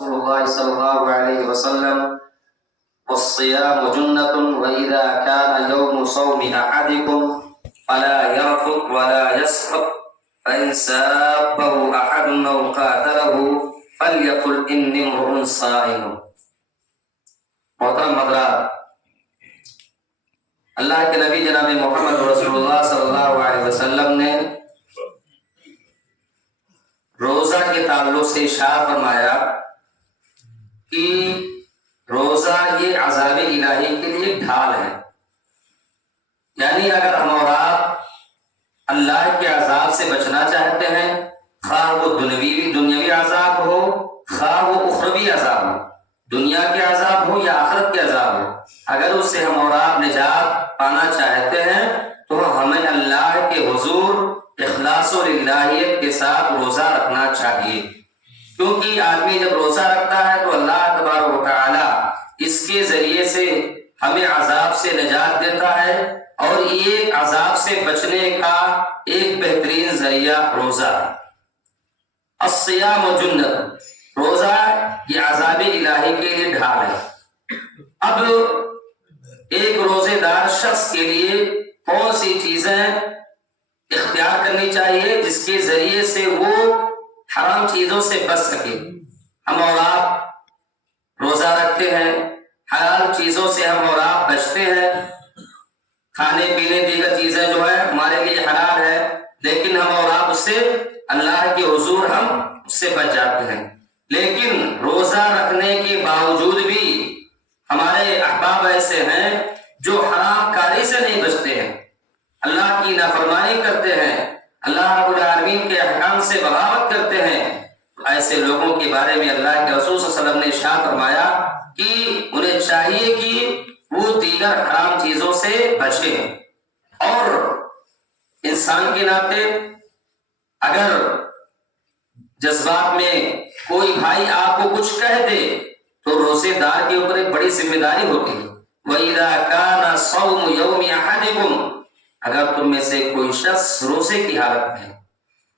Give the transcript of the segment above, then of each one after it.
رسول الله صلى الله عليه وسلم والصيام جنة وإذا كان يوم صوم أحدكم فلا يرفث ولا يسخط فإن سابه أحد أو قاتله فليقل إني امرؤ صائم۔ محترم حضرات، اللہ کے نبی جناب محمد رسول اللہ صلی اللہ علیہ وسلم نے روزہ کے تعلق سے ارشاد فرمایا کہ روزہ یہ عذاب الہی کے لیے ڈھال ہے، یعنی اگر ہم اور آپ اللہ کے عذاب سے بچنا چاہتے ہیں، خواہ وہ دنیاوی عذاب ہو، خواہ وہ اخروی عذاب ہو، دنیا کے عذاب ہو یا آخرت کے عذاب ہو، اگر اس سے ہم اور آپ نجات پانا چاہتے ہیں تو ہمیں اللہ کے حضور اخلاص و للہیت کے ساتھ روزہ رکھنا چاہیے، کیونکہ آدمی جب روزہ رکھتا ہے تو اللہ تبارک و تعالی اس کے ذریعے سے ہمیں عذاب سے نجات دیتا ہے، اور یہ عذاب سے بچنے کا ایک بہترین ذریعہ روزہ ہے۔ الصیام جنت، روزہ یہ عذاب الہی کے لیے ڈھال ہے۔ اب ایک روزے دار شخص کے لیے کون سی چیزیں اختیار کرنی چاہیے جس کے ذریعے سے وہ حرام چیزوں سے بچ سکے؟ ہم اور آپ روزہ رکھتے ہیں، حلال چیزوں سے ہم اور آپ بچتے ہیں، کھانے پینے دیگر چیزیں جو ہے ہمارے لیے حلال ہے، لیکن ہم اور آپ اس سے اللہ کے حضور ہم اس سے بچ جاتے ہیں۔ لیکن روزہ رکھنے کے باوجود بھی ہمارے احباب ایسے ہیں جو حرام کاری سے نہیں بچتے ہیں، اللہ کی نافرمانی کرتے ہیں، اللہ رب العالمین کے احکام سے بغاوت کرتے ہیں۔ ایسے لوگوں کے بارے میں اللہ کے رسول صلی اللہ علیہ وسلم نے ارشاد فرمایا کہ انہیں چاہیے کہ وہ دیگر حرام چیزوں سے بچیں، اور انسان کے ناطے اگر جذبات میں کوئی بھائی آپ کو کچھ کہہ دے تو روزے دار کے اوپر ایک بڑی ذمہ داری ہوتی ہے۔ وَإِذَا كَانَ صَوْمُ يَوْمِ أَحَدِكُمْ، اگر تم میں سے کوئی شخص روزے کی حالت میں ہے،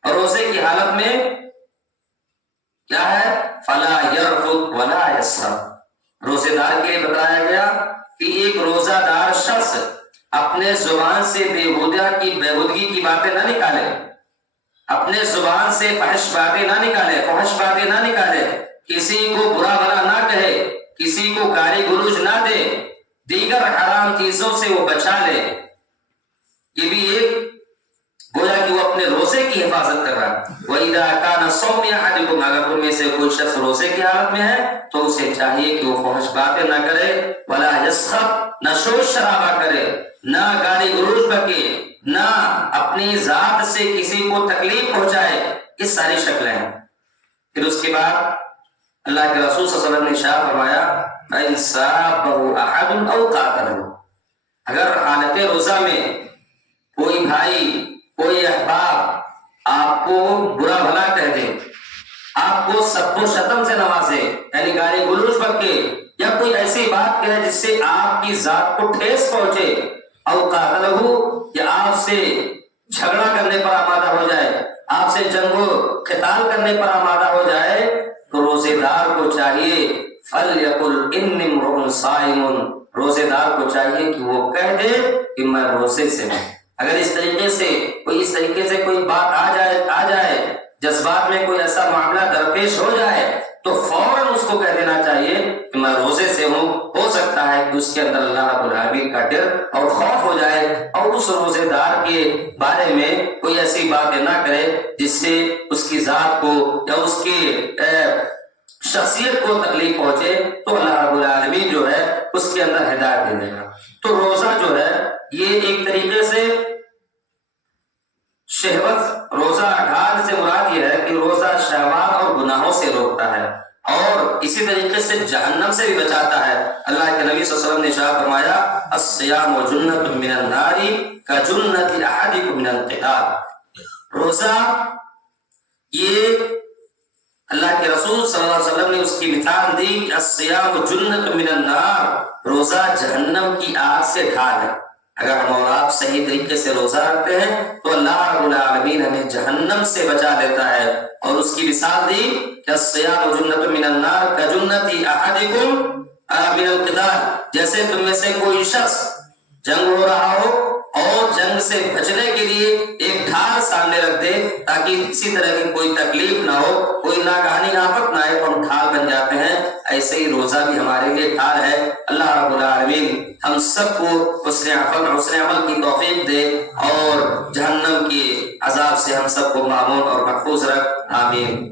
اور روزے کی حالت میں کیا ہے؟ فَلَا يَرْفُثْ وَلَا يَسْخَطْ، روزے دار کے لیے بتایا گیا کہ ایک روزہ دار شخص اپنے زبان سے بیہودگی کی باتیں نہ نکالے، اپنے زبان سے فحش باتیں نہ نکالے، کسی کو برا بھلا نہ کہے، کسی کو گالی گلوچ نہ دے، دیگر حرام چیزوں سے وہ بچا لے۔ یہ بھی ایک گویا کہ وہ اپنے روزے کی حفاظت کر رہا ہے۔ وَإِذَا كَانَ صَوْمُ أَحَدِكُمْ، اگر تم میں سے کوئی شخص روزے کی حالت میں ہے تو اسے چاہیے کہ وہ فحش باتیں نہ کرے، وَلَا يَسْخَطْ، نہ شور شرابہ کرے، نہ گالی گلوچ بکے، نہ اپنی ذات سے کسی کو تکلیف پہنچائے۔ یہ ساری شکلیں ہیں۔ پھر اس کے بعد اللہ کے رسول صلی اللہ علیہ وسلم نے ارشاد فرمایا فَإِنْ سَابَهُ أَحَدٌ أَوْ قَاتَلَهُ، اگر حالت روزہ میں کوئی بھائی، کوئی احباب آپ کو برا بھلا کہہ دے، آپ کو سب و شتم سے نوازے، یعنی گالی گلوچ بکے، یا کوئی ایسی بات کہے جس سے آپ کی ذات کو ٹھیس پہنچے، او قاتلہ، یا آپ سے جھگڑا کرنے پر آمادہ ہو جائے، آپ سے جنگ و قتال کرنے پر آمادہ ہو جائے، تو روزے دار کو چاہیے فَلْيَقُلْ إِنِّي امْرُؤٌ صَائِمٌ، روزے دار کو چاہیے کہ وہ کہہ دے کہ میں روزے سے ہوں۔ اگر اس طریقے سے کوئی بات آ جائے، جذبات میں کوئی ایسا معاملہ درپیش ہو جائے، تو فوراً اس کو کہہ دینا چاہیے کہ میں روزے سے ہوں۔ ہو سکتا ہے کہ اس کے اندر اللہ رب العالمین کا ڈر اور خوف ہو جائے، اور اس روزے دار کے بارے میں کوئی ایسی باتیں نہ کرے جس سے اس کی ذات کو یا اس کی شخصیت کو تکلیف پہنچے، تو اللہ رب العالمین جو ہے اس کے اندر ہدایت دے دے گا۔ تو روزہ جو ہے یہ ایک طریقے سے شہوت، روزہ ڈھال سے مراد یہ ہے کہ روزہ شہوات اور گناہوں سے روکتا ہے، اور اسی طریقے سے جہنم سے بھی بچاتا ہے۔ اللہ کے نبی صلی اللہ علیہ وسلم نے ارشاد فرمایا الصیام جنۃ من النار کجنۃ احدکم من القتال، روزہ یہ اللہ کے رسول صلی اللہ علیہ وسلم نے اس کی مثال دی کہ الصیام جنۃ من النار، روزہ جہنم کی آگ سے ڈھال ہے، اگر ہم اور آپ صحیح طریقے سے روزہ رکھتے ہیں تو اللہ رب العالمین ہمیں جہنم سے بچا لیتا ہے، اور اس کی مثال دی کہ الصیام جنۃ من النار کجنۃ احدکم من القتال، جیسے تم میں سے کوئی شخص جنگ ہو رہا ہو اور جنگ سے بچنے کے لیے ایک ڈھال سامنے رکھ دے تاکہ کسی طرح کی کوئی تکلیف نہ ہو، کوئی ناگہانی آفت نہ آئے، تو ہم ڈھال بن جاتے ہیں۔ ایسے ہی روزہ بھی ہمارے لیے ڈھال ہے۔ اللہ رب العالمین ہم سب کو حسن عمل کی توفیق دے اور جہنم کے عذاب سے ہم سب کو معمون اور محفوظ رکھ، آمین۔